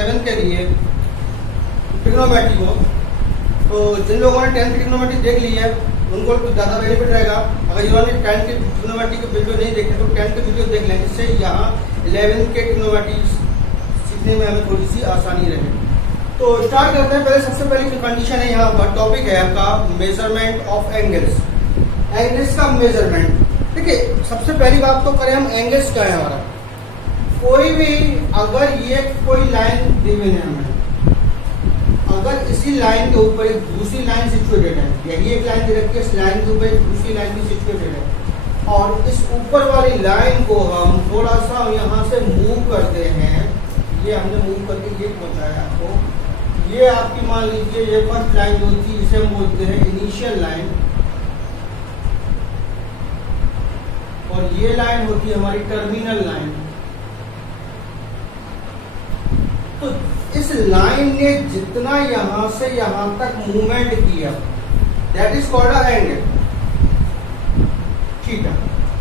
11 के लिए ट्रिग्नोमेट्री को, तो जिन लोगों ने 10th ट्रिग्नोमेट्री देख ली है उनको तो ज़्यादा बेनिफिट रहेगा। अगर जिन्होंने 10th की ट्रिग्नोमेट्री के वीडियो नहीं देखे तो 10th के वीडियो देख लें, इससे यहाँ 11th के ट्रिग्नोमेट्री सीखने में हमें थोड़ी सी आसानी रहे। तो स्टार्ट करते हैं। पहले सबसे पहली जो कंडीशन है, यहाँ पर टॉपिक है आपका मेजरमेंट ऑफ एंगल्स, एंगल्स का मेजरमेंट। देखिए सबसे पहली बात तो करें हम एंगल्स क्या है हमारा। कोई भी अगर ये कोई लाइन गिवन है हमें, अगर इसी लाइन के ऊपर एक दूसरी लाइन सिचुएटेड है, यही एक लाइन दे रखी है, इस लाइन के ऊपर एक दूसरी लाइन भी सिचुएटेड है और इस ऊपर वाली लाइन को हम थोड़ा सा यहाँ से मूव करते हैं, ये हमने मूव करके ये पहुंचाया आपको, ये आपकी मान लीजिए ये फर्स्ट लाइन जो थी इसे हम बोलते हैं इनिशियल लाइन, और ये लाइन होती है हमारी टर्मिनल लाइन। तो इस लाइन ने जितना यहां से यहां तक मूवमेंट किया that is called a angle.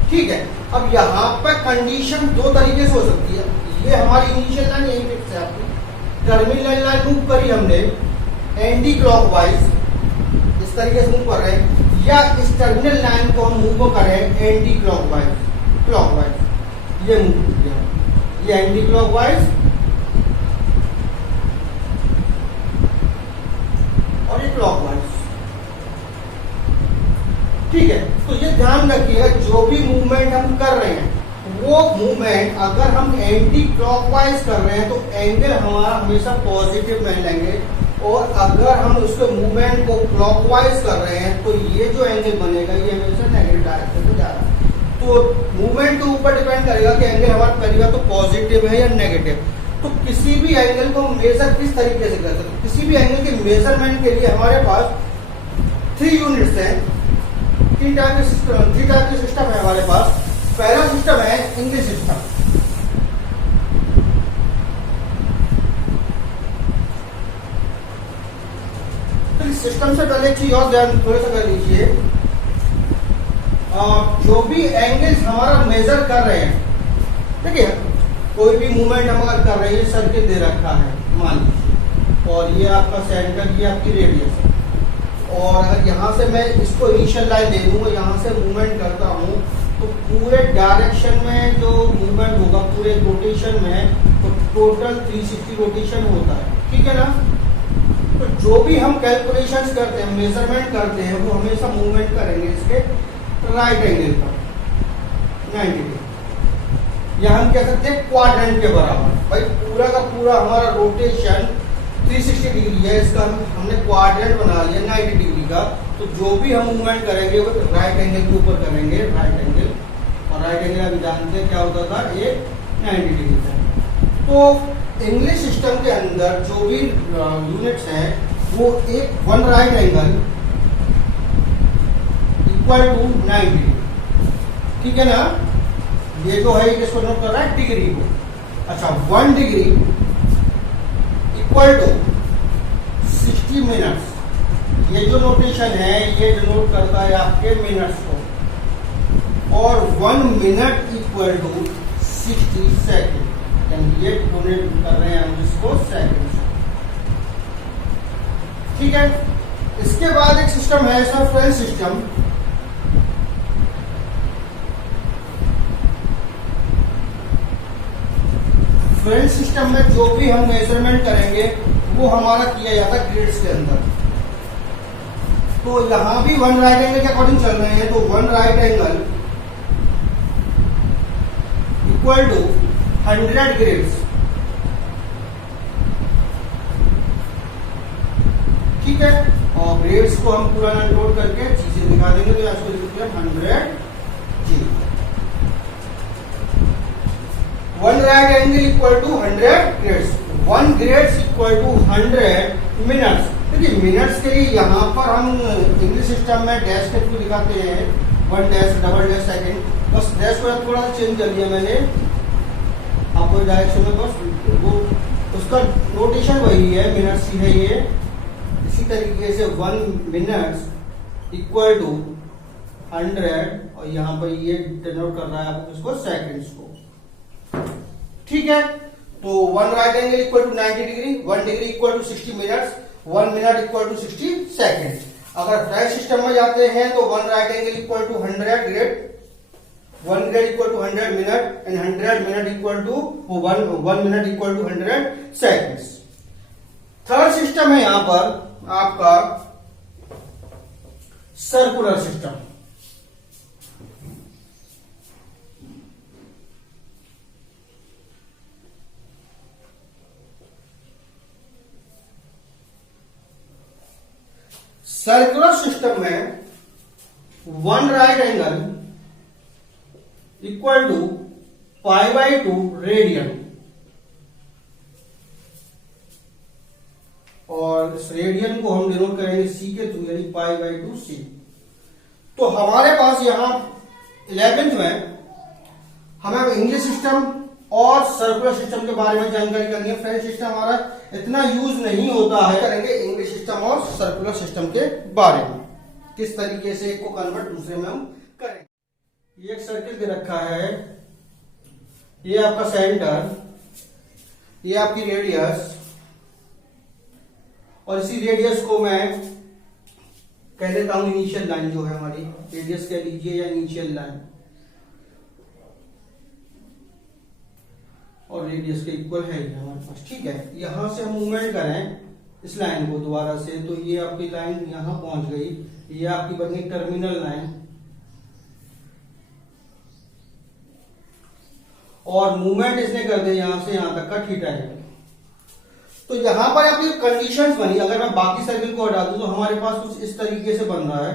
ठीक है। अब यहां पर कंडीशन दो तरीके से हो सकती है। ये हमारी इनिशियल लाइन यही फिक्स है आपकी, टर्मिनल लाइन मूव करी हमने एंटी क्लॉकवाइज, इस तरीके से मूव कर रहे हैं, या इस टर्मिनल लाइन को हम मूव करें एंटी क्लॉकवाइज, ये मूव किया, ये एंटी क्लॉकवाइज और ये क्लॉकवाइज। ठीक है, तो ये ध्यान रखिएगा जो भी मूवमेंट हम कर रहे हैं वो मूवमेंट अगर हम एंटी क्लॉकवाइज कर रहे हैं तो एंगल हमारा हमेशा पॉजिटिव में लेंगे, और अगर हम उसके मूवमेंट को क्लॉकवाइज कर रहे हैं तो ये जो एंगल बनेगा ये हमेशा नेगेटिव डायरेक्शन में जा रहा है। तो मूवमेंट के ऊपर डिपेंड करेगा कि एंगल हमारा पहली बार तो पॉजिटिव है या नेगेटिव। तो किसी भी एंगल को मेजर किस तरीके से कर सकते हैं, किसी भी एंगल के मेजरमेंट के लिए हमारे पास 3 यूनिट्स हैं, 3 टाइप के सिस्टम है हमारे पास। पहला सिस्टम है इंग्लिश सिस्टम। तो इस सिस्टम से पहले एक चीज और ध्यान थोड़ा सा कर लीजिए, जो भी एंगल्स हमारा मेजर कर रहे हैं, देखिए कोई भी मूवमेंट हम अगर कर रहे हैं, सर्किल दे रखा है मान लीजिए, और ये आपका सेंटर, ये आपकी रेडियस है, और अगर यहाँ से मैं इसको इनिशियल लाइन दे दूँ, यहाँ से मूवमेंट करता हूँ तो पूरे डायरेक्शन में जो मूवमेंट होगा पूरे रोटेशन में, तो टोटल 360 रोटेशन होता है। ठीक है ना। तो जो भी हम कैलकुलेशंस करते हैं, मेजरमेंट करते हैं, वो हमेशा मूवमेंट करेंगे इसके राइट एंगल पर 90 डिग्री, या हम कह सकते हैं क्वाड्रेंट के बराबर। भाई पूरा का पूरा हमारा रोटेशन 360 डिग्री है, इसका हमने क्वाड्रेंट बना लिया 90 डिग्री का। तो जो भी हम मूवमेंट करेंगे वो राइट एंगल के ऊपर करेंगे, राइट एंगल, और राइट एंगल अभी जानते हैं क्या होता था, ये 90 डिग्री था। तो इंग्लिश सिस्टम के अंदर जो भी यूनिट्स हैं वो एक one right angle equal to 90 degree. ठीक है ना। ये तो है किसको नोट कर रहा है, डिग्री को। अच्छा, 1 डिग्री इक्वल टू 60 मिनट्स, ये जो नोटेशन है ये डिनोट करता है आपके मिनट्स को, और 1 मिनट इक्वल टू 60 सेकेंड, यानी ये डोनेट कर रहे हैं हम इसको सेकेंड से। ठीक है। इसके बाद एक सिस्टम है इसका फ्रेंच सिस्टम। फ्रेंच सिस्टम में जो भी हम मेजरमेंट करेंगे वो हमारा किया जाता है ग्रिड्स के अंदर। तो यहां भी 1 राइट एंगल के अकॉर्डिंग चल रहे हैं, तो 1 right angle equal to 100 grids. ठीक है, और ग्रिड्स को हम पूरा नोट करके चीजें दिखा देंगे। तो इसको लिखते हैं 100 G. 1 right angle equal to 100 grades, 1 grades equal to 100 minutes. देखिए मिनट्स के लिए यहाँ पर हम इंग्लिश सिस्टम में डैश के थ्रू दिखाते हैं, 1 डैश, डबल डैश, सेकेंड, बस डैश को थोड़ा सा चेंज कर दिया मैंने आपको डायरेक्शन में, बस वो उसका नोटेशन वही है, मिनट्स ही है ये। इसी तरीके से 1 मिनट्स इक्वल टू 100, और यहाँ पर ये डिनोट कर रहा है आपको इसको सेकेंड्स को। ठीक है, तो 1 right angle equal to 90 degree, 1 degree equal to 60 minutes, 1 minute equal to 60 second. अगर फ्रेंच सिस्टम में जाते हैं तो 1 right angle equal to 100 grade, 1 grade equal to 100 minute and 100 minute equal to 1 minute equal to 100 seconds. Third system है यहां पर आपका circular system. Circular system में 1 right angle equal to π/2 radian, और इस रेडियन को हम डिनोट करेंगे c के थ्रू, यानी π/2 c। तो हमारे पास यहां 11th में हमें इंग्लिश सिस्टम और सर्कुलर सिस्टम के बारे में जानकारी करनी है। फ्रेंच सिस्टम हमारा इतना यूज नहीं होता है, करेंगे इंग्लिश सिस्टम और सर्कुलर सिस्टम के बारे में, किस तरीके से एक को कन्वर्ट दूसरे में हम करेंगे। ये एक सर्किल दे रखा है, ये आपका सेंटर, ये आपकी रेडियस, और इसी रेडियस को मैं कह देता हूं इनिशियल लाइन, जो है हमारी रेडियस कह लीजिए या इनिशियल लाइन, और रेडियस के इक्वल है ये हमारे पास। ठीक है, यहां से हम मूवमेंट करें इस लाइन को दोबारा से, तो ये आपकी लाइन यहां पहुंच गई, ये आपकी बन गई टर्मिनल लाइन, और मूवमेंट इसने कर दिया यहां से यहां तक का थीटा है। तो यहां पर आपकी कंडीशंस बनी, अगर मैं बाकी सर्किल को हटा दूं तो हमारे पास कुछ इस तरीके से बन रहा है।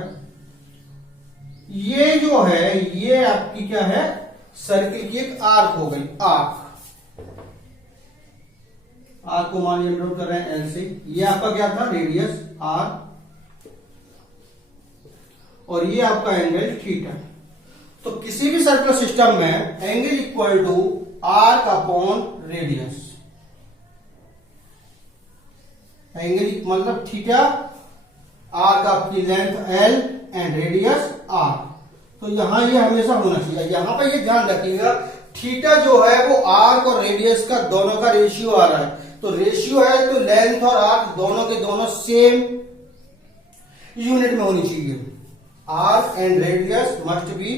ये जो है ये आपकी क्या है, सर्किल की एक आर्क हो गई, आर्क को मान लिया नोट कर रहे हैं एल से। ये आपका क्या था, रेडियस आर, और ये आपका एंगल थीटा। तो किसी भी सर्कुलर सिस्टम में angle equal to arc upon radius, angle मतलब थीटा, आर्क आपकी length L and radius R. तो यहां ये हमेशा होना चाहिए। यहां पर ये ध्यान रखिएगा, थीटा जो है वो आर्क और रेडियस का दोनों का रेशियो आ रहा है। तो रेशियो है तो लेंथ और आर्क दोनों के दोनों सेम यूनिट में होनी चाहिए। Arc and radius must be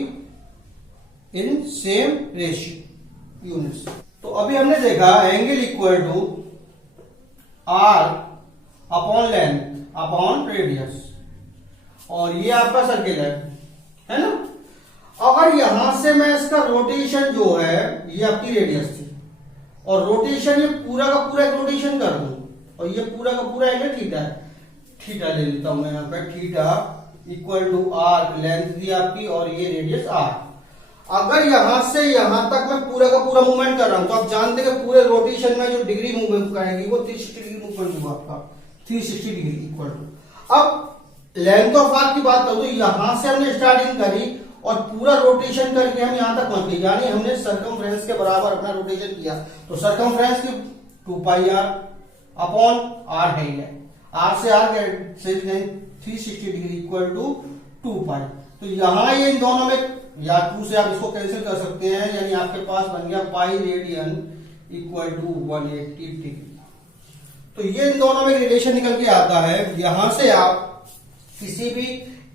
in same ratio units. तो अभी हमने देखा angle equal to arc upon length upon radius, और ये आपका सर्किल है ना। अगर यहां से मैं इसका रोटेशन जो है, ये आपकी रेडियस थी, और रोटेशन ये पूरा का पूरा एक रोटेशन कर दूं, और ये पूरा का पूरा एंगल थीटा है, थीटा ले लेता हूं मैं यहां पर, theta equal to arc, length थी आपकी, और ये रेडियस आर। अगर यहां से यहां तक मैं पूरा का पूरा मूवमेंट कर रहा हूं, तो आप जानते हैं पूरे रोटेशन में जो डिग्री मूवमेंट करेंगी वो 360 डिग्री मूवमेंट होगा आपका, 360 डिग्री इक्वल टू। अब लेंथ ऑफ आर्क की बात करूं तो यहां से हमने स्टार्टिंग करी और पूरा रोटेशन करके हम यहां तक पहुंच गए, यानी हमने सर्कमफ्रेंस के बराबर अपना रोटेशन किया। तो सर्कमफ्रेंस की 2πr अपॉन आर है, आर से आर से 360 डिग्री इक्वल टू 2π। तो यहां ये इन दोनों में या 2 से आप इसको कैंसिल कर सकते हैं, यानी आपके पास बन गया pi radian equal to 180 degree. तो ये इन दोनों में रिलेशन निकल के आता है। यहां से आप किसी भी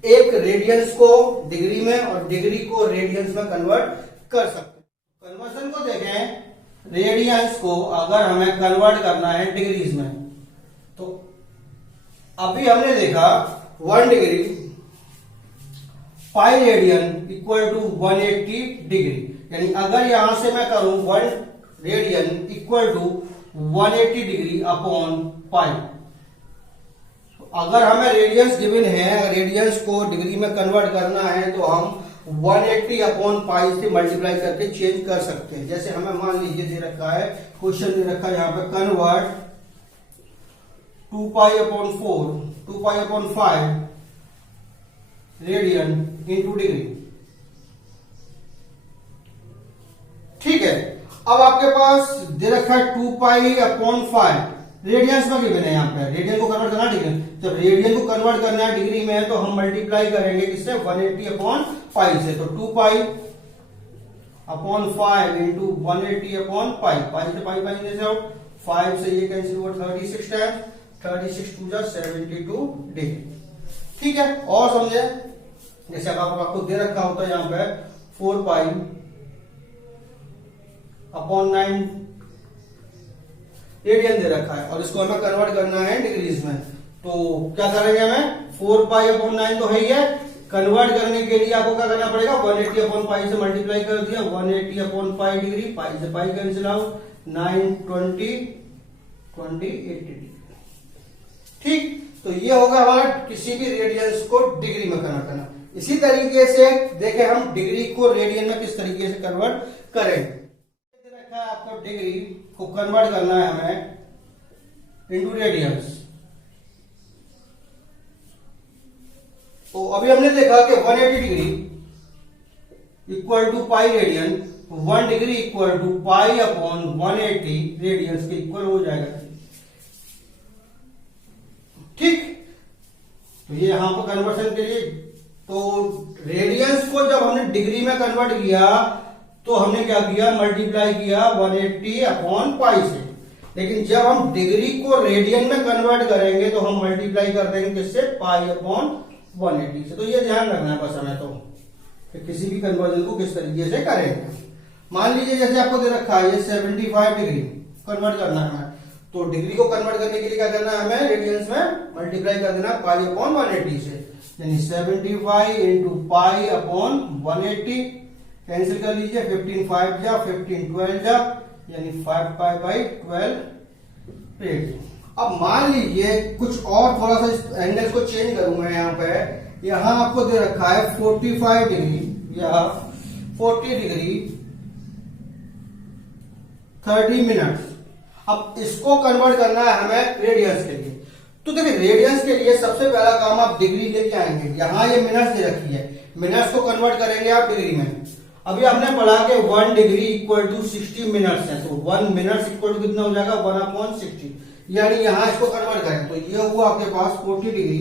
एक रेडियंस को डिग्री में और डिग्री को रेडियंस में कन्वर्ट कर सकते हैं। कन्वर्जन को देखें, रेडियंस को अगर हमें कन्वर्ट करना है डिग्रीज में, तो अभी हमने देखा 1 degree pi radian equal to 180 degree, यानी अगर यहां से मैं करूं 1 radian equal to 180 degree upon pi. अगर हमें रेडियंस गिवन है, रेडियंस को डिग्री में कन्वर्ट करना है, तो हम 180 अपॉन पाई से मल्टीप्लाई करके चेंज कर सकते हैं। जैसे हमें मान लीजिए दे रखा है, क्वेश्चन दे रखा है यहां पे, convert 2π upon 4, 2π upon 5 radian into degree. ठीक है, अब आपके पास दे रखा है 2π अपॉन 5, रेडियंस में गिवन है, यहाँ पे रेडियन को कन्वर्ट करना डिग्री। जब रेडियन को कन्वर्ट करना है डिग्री में, तो हम मल्टीप्लाई करेंगे किससे, 180 अपॉन 5 से। तो 2π अपॉन 5 इंटू 180 अपॉन पाई, पाई से पाई पाई से आउट, 5 से ये कैंसिल हुआ 36 टाइम्स, 36 टू जा 72 डिग्री। ठीक है, और समझे, जैसे आपको दे रखा होता है यहाँ पे 4 पाई अपॉन 9 रेडियन दे रखा है और इसको हमें कन्वर्ट करना है डिग्रीज में। तो क्या करेंगे, हमें 4 पाई अपॉन 9 तो है ही है, कन्वर्ट करने के लिए आपको क्या करना पड़ेगा, 180 अपॉन पाई से मल्टीप्लाई कर दिया, 180 अपॉन पाई डिग्री, पाई से पाई कैंसिल आउट, 9 20 80 डिग्री। ठीक, तो ये होगा हमारा किसी भी रेडियंस को डिग्री में कन्वर्ट करना। इसी तरीके से देखें हम डिग्री को रेडियन में किस तरीके से कन्वर्ट करेंगे। रखा है आपको डिग्री को कन्वर्ट करना है हमें इनटू रेडियंस। तो अभी हमने देखा कि 180 degree equal to pi radian, 1 degree equal to pi upon 180 radians के इक्वल हो जाएगा। ठीक, तो ये यहां पर कन्वर्शन के लिए, तो रेडियंस को जब हमने डिग्री में कन्वर्ट किया तो हमने क्या किया, मल्टीप्लाई किया 180 अपॉन पाई से। लेकिन जब हम डिग्री को रेडियन में कन्वर्ट करेंगे तो हम मल्टीप्लाई कर देंगे किससे, पाई अपॉन 180 से। तो ये ध्यान रखना है बस हमें, तो कि किसी भी कन्वर्जन को किस तरीके से करेंगे। मान लीजिए जैसे आपको दे रखा है ये 75 डिग्री कन्वर्ट करना है, तो डिग्री को कन्वर्ट करने के लिए क्या करना है, हमें रेडियंस में मल्टीप्लाई कर देना पाई अपॉन 180 से, यानी 75 इंटू पाई अपॉन 180, कैंसिल कर लीजिए, 15 5 जा 15 12 जा, यानी 5 पाई बाई 12 रेडियन। अब मान लीजिए कुछ और थोड़ा सा एंगल को चेंज करूंगा, यहाँ पे यहां आपको दे रखा है 45 डिग्री या 40 डिग्री 30 मिनट्स। अब इसको कन्वर्ट करना है हमें रेडियंस के लिए। तो देखिए रेडियंस के लिए सबसे पहला काम आप डिग्री लेके आएंगे, यहां ये मिनट्स दे रखी है, मिनट्स को कन्वर्ट करेंगे आप डिग्री में। अभी आपने पढ़ा कि 1 डिग्री इक्वल टू 60 मिनट्स है, तो 1 मिनट्स इक्वल टू कितना हो जाएगा, 1/60, यानी यहां इसको कन्वर्ट करें तो ये हुआ आपके पास 40 डिग्री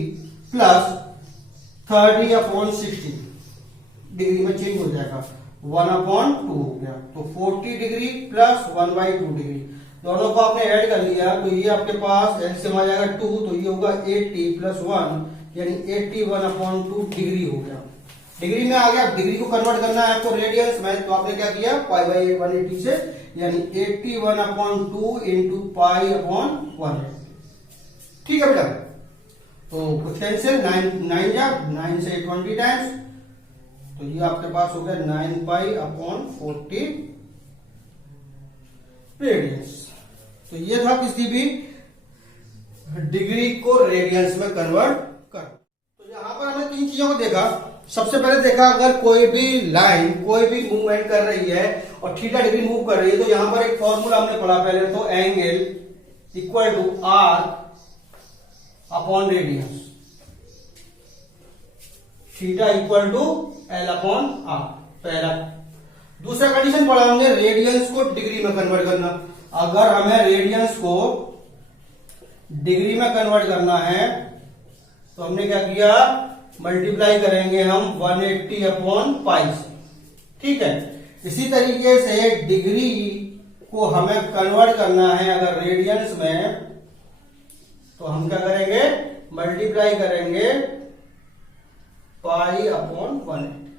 प्लस 30/60 डिग्री में चेंज हो जाएगा, 1/2 हो गया। तो 40 डिग्री प्लस 1/2 डिग्री, दोनों को आपने ऐड कर लिया तो ये आपके पास एलसीएम आ जाएगा 2, तो ये होगा 80 प्लस 1 यानी 81/2 डिग्री हो गया। डिग्री में आ गया, डिग्री को कन्वर्ट करना है आपको रेडियंस में, तो आपने क्या किया, पाई बाई 180 से, यानी 81/2 इंटू पाई अपॉन 180। ठीक है बेटा, तो कुछ कैंसिल, 9 जा 9 से 20 टाइम्स, तो ये आपके पास हो गया 9 पाई अपॉन 40 रेडियंस। तो ये था किसी भी डिग्री को रेडियंस में कन्वर्ट कर। तो यहां पर हमने 3 चीजों को देखा। सबसे पहले देखा अगर कोई भी लाइन कोई भी मूवमेंट कर रही है और थीटा डिग्री मूव कर रही है, तो यहां पर एक फॉर्मूला हमने पढ़ा पहले, तो angle equal to R upon radians, theta equal to L upon R, पहला। दूसरा कंडीशन पढ़ा हमने रेडियंस को डिग्री में कन्वर्ट करना। अगर हमें रेडियंस को डिग्री में कन्वर्ट करना है तो हमने क्या किया, मल्टीप्लाई करेंगे हम 180 अपॉन पाई से। ठीक है, इसी तरीके से डिग्री को हमें कन्वर्ट करना है अगर रेडियंस में, तो हम क्या करेंगे, मल्टीप्लाई करेंगे पाई अपॉन 180।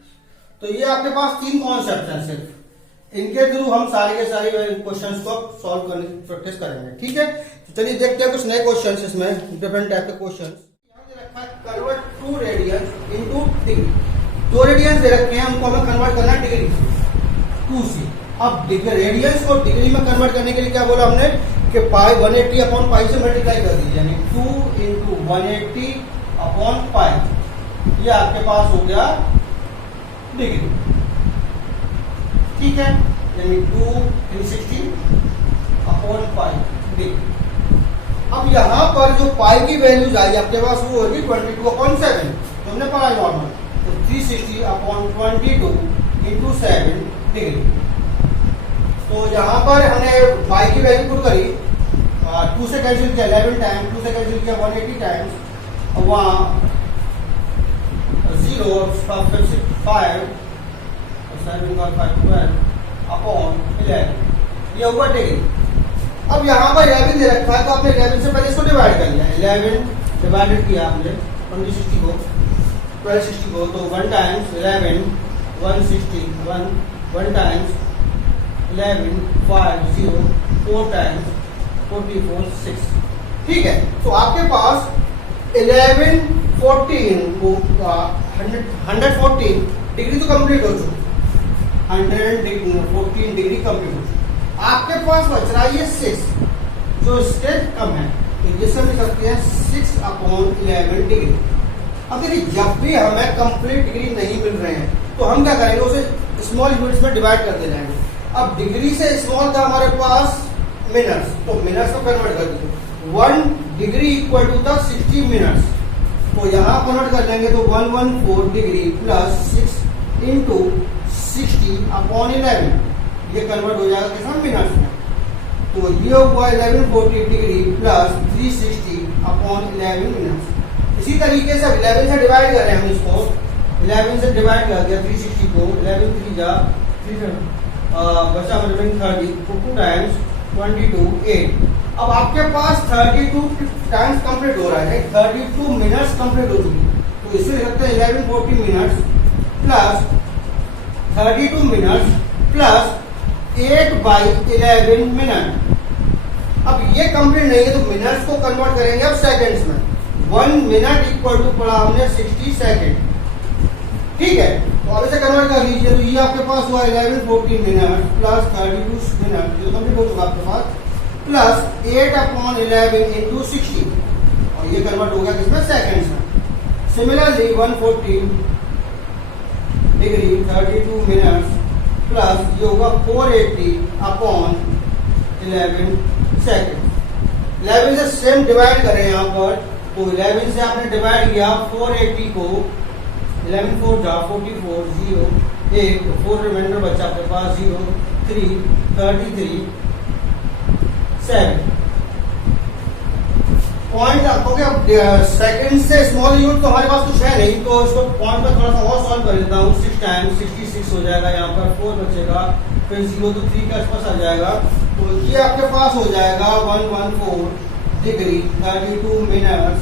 तो ये आपके पास 3 कॉन्सेप्ट हैं, सिर्फ इनके थ्रू हम सारे के सारे क्वेश्चंस को सॉल्व करने की प्रैक्टिस करेंगे। ठीक है, तो चलिए देखते हैं कुछ नए क्वेश्चंस, इसमें डिफरेंट टाइप के questions. Convert 2 radians into degree, 2 radians दे रखे हैं, उनको हमें कन्वर्ट करना है डिग्री 2 से। अब रेडियंस को डिग्री में कन्वर्ट करने के लिए क्या बोला हमने कि पाई 180 अपॉन पाई से मल्टीप्लाई कर दीजिए, यानी 2 इंटू 180 अपॉन पाई, ये आपके पास हो गया डिग्री। ठीक है, यानी 2 अपॉन पाई डिग्री। अब यहां पर जो पाई की वैल्यूज आई आपके पास वो होगी 22/7, तो हमने पढ़ा नॉर्मल, तो 360 अपॉन 22 इंटू 7 डिग्री। तो यहां पर हमने पाई की वैल्यू पुट करी, 2 से कैंसिल किया 11 टाइम, 2 से कैंसिल किया 180 टाइम्स, वहां 0 5 7 5 12 अपॉन 11, ये हुआ डिग्री। अब यहाँ पर 11 दे रखा है तो आपने 11 से पहले इसको डिवाइड कर लिया। 11 डिवाइडेड किया आपने 2060 को 1260 को, तो 1 टाइम्स 11 160, 1 टाइम्स 11 5 0, 4 टाइम्स 44 6। ठीक है, तो आपके पास 11 14 को 114 डिग्री तो कंप्लीट हो चुकी, 114 डिग्री कंप्लीट हो चुकी। आपके पास बच रहा है ये 6 जो इससे कम है, तो ये समझ सकते हैं 6 अपॉन 11 डिग्री। अब देखिए जब भी हमें कंप्लीट डिग्री नहीं मिल रहे हैं तो हम क्या करेंगे, उसे स्मॉल यूनिट्स में डिवाइड करते जाएंगे। अब डिग्री से स्मॉल था हमारे पास मिनट्स, तो मिनट्स को कन्वर्ट कर दीजिए। 1 डिग्री इक्वल टू था 60 मिनट्स, तो यहाँ कन्वर्ट कर लेंगे तो 114 डिग्री प्लस 6 इंटू 60 अपॉन 11, ये कन्वर्ट हो जाएगा कितना मिनट्स में, तो ये हुआ 1140 डिग्री प्लस 360 अपॉन 11 मिनट्स। इसी तरीके से 11 से डिवाइड कर रहे हैं हम इसको, 11 से डिवाइड कर दिया 360 को, 11 3 जा 3 बचा 30, 2 टाइम्स 22 8। अब आपके पास 32 टाइम्स कंप्लीट हो रहा है, 32 मिनट्स कंप्लीट हो चुकी, तो इसे लिखते हैं 1140 minutes plus 32 minutes plus 8/11 minute. अब ये कंप्लीट नहीं है तो मिनट्स को कन्वर्ट करेंगे अब सेकंड्स में। 1 मिनट इक्वल टू पड़ा हमने 60 सेकंड। ठीक है, तो अब इसे कन्वर्ट कर लीजिए, तो ये आपके पास हुआ 1140 मिनट प्लस 32 मिनट जो कंप्लीट हो चुका आपके पास, प्लस 8/11 इंटू 60, और ये कन्वर्ट हो गया किसमें, सेकंड्स में। सिमिलरली 114 डिग्री 32 मिनट्स प्लस ये होगा 480 अपॉन 11 सेकंड। 11 से सेम डिवाइड करें यहाँ पर, तो 11 से आपने डिवाइड किया 480 को, 11 4 जा 44 0 1, 4 रिमाइंडर बचा आपके पास 0 3 33 7 पॉइंट। क्योंकि सेकंड से स्मॉल यूनिट तो हमारे पास कुछ है नहीं, तो इसको पॉइंट पर थोड़ा सा और सॉल्व कर लेता हूँ। 6 टाइम्स 66 हो जाएगा, यहाँ पर 4 बचेगा, फिर 0 तो 3 के आसपास आ जाएगा, तो ये आपके पास हो जाएगा 114 डिग्री 32 मिनट्स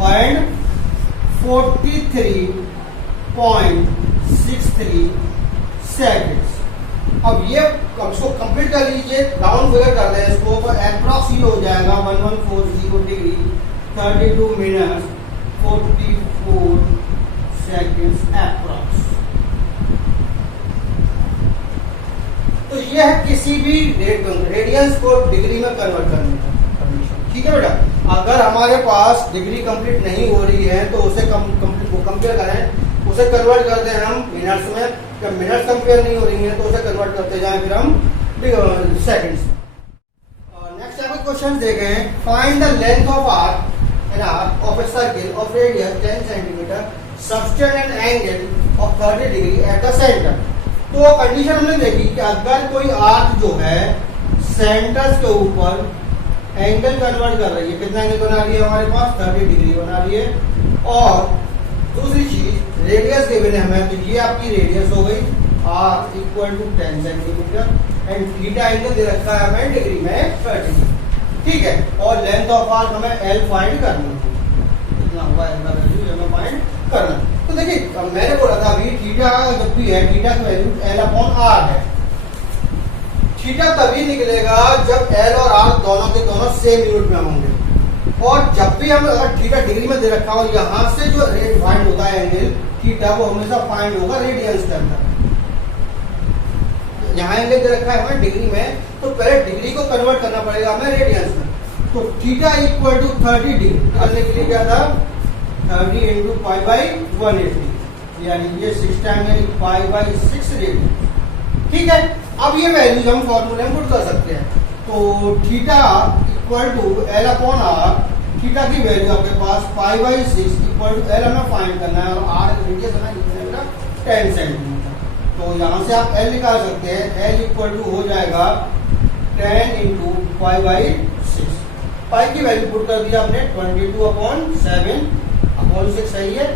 एंड 43.63 सेकंड्स। अब ये इसको कंप्लीट कर लीजिए, डाउन फिगर कर दें इसको, तो अप्रॉक्स ये हो जाएगा 1140 डिग्री 32 मिनट्स 44 सेकंड्स अप्रॉक्स। तो ये है किसी भी रेडियंस को डिग्री में कन्वर्ट करने का कंडीशन। ठीक है बेटा, अगर हमारे पास डिग्री कंप्लीट नहीं हो रही है तो उसे कंपेयर करें, उसे कन्वर्ट करते हैं हम मिनट्स में। जब मिनट्स कंपेयर नहीं हो रही है तो उसे कन्वर्ट करते जाएं फिर हम सेकंड्स। नेक्स्ट आपको क्वेश्चन देखे हैं, find the length of arc of a circle of radius 10 centimetre subtend an angle of 30 degree at the centre. तो कंडीशन हमने देखी कि अगर कोई आर्क जो है सेंटर के ऊपर एंगल कन्वर्ट कर रही है, कितना एंगल बना रही है हमारे पास, 30 डिग्री बना रही है, और दूसरी चीज रेडियस गिवन है हमें, तो ये आपकी रेडियस हो गई r equal to 10 centimetre and theta angle दे रखा है हमें डिग्री में 30। ठीक है, और लेंथ ऑफ आर्क हमें L फाइंड करना है, कितना हुआ L का वैल्यू हमें फाइंड करना। तो देखिए मैंने बोला था अभी थीटा जब भी है, थीटा की वैल्यू L/r है। थीटा तभी निकलेगा जब L और R दोनों के दोनों सेम यूनिट में होंगे, और जब भी हम अगर थीटा डिग्री में दे रखा हो, यहाँ से जो रेट फाइंड होता है एंगल थीटा वो हमेशा फाइंड होगा रेडियंस के अंदर। यहाँ एंगल दे रखा है हमें डिग्री में, तो पहले डिग्री को कन्वर्ट करना पड़ेगा हमें रेडियंस में। तो थीटा इक्वल टू 30 डिग्री करने के लिए क्या था, 30 इंटू पाई बाई 180, यानी ये 6 टाइम यानी पाई बाई 6 रेडियन। ठीक है, अब ये वैल्यूज हम फॉर्मूले में पुट कर सकते हैं। तो theta equal to L/r, theta की वैल्यू आपके पास pi by 6 equal to L हमें फाइंड करना है, और R रेडियस हमें निकलेगा 10 सेंटीमीटर। तो यहाँ से आप L निकाल सकते हैं, L इक्वल टू हो जाएगा 10 इंटू पाई बाई 6। पाई की वैल्यू पुट कर दिया आपने 22/7/6 सही है,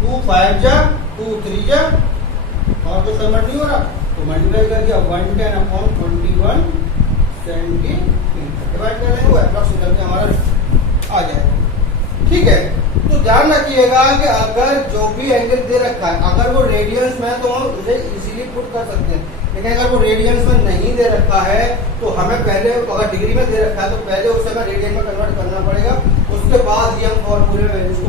2 5 जा 2 3 जा और तो कन्वर्ट नहीं हो रहा तो मल्टीप्लाई कर दिया 110/21 सेंटीमीटर डिवाइड कर देंगे वो अप्रॉक्स करके हमारा आ जाएगा। ठीक है, तो ध्यान रखिएगा कि अगर जो भी एंगल दे रखा है अगर वो रेडियंस में है तो हम उसे इजीली पुट कर सकते हैं, लेकिन अगर वो रेडियंस में नहीं दे रखा है तो हमें पहले अगर डिग्री में दे रखा है तो पहले उसे हमें रेडियन में कन्वर्ट करना पड़ेगा, उसके बाद ही हम फॉर्मूले में वैल्यूज को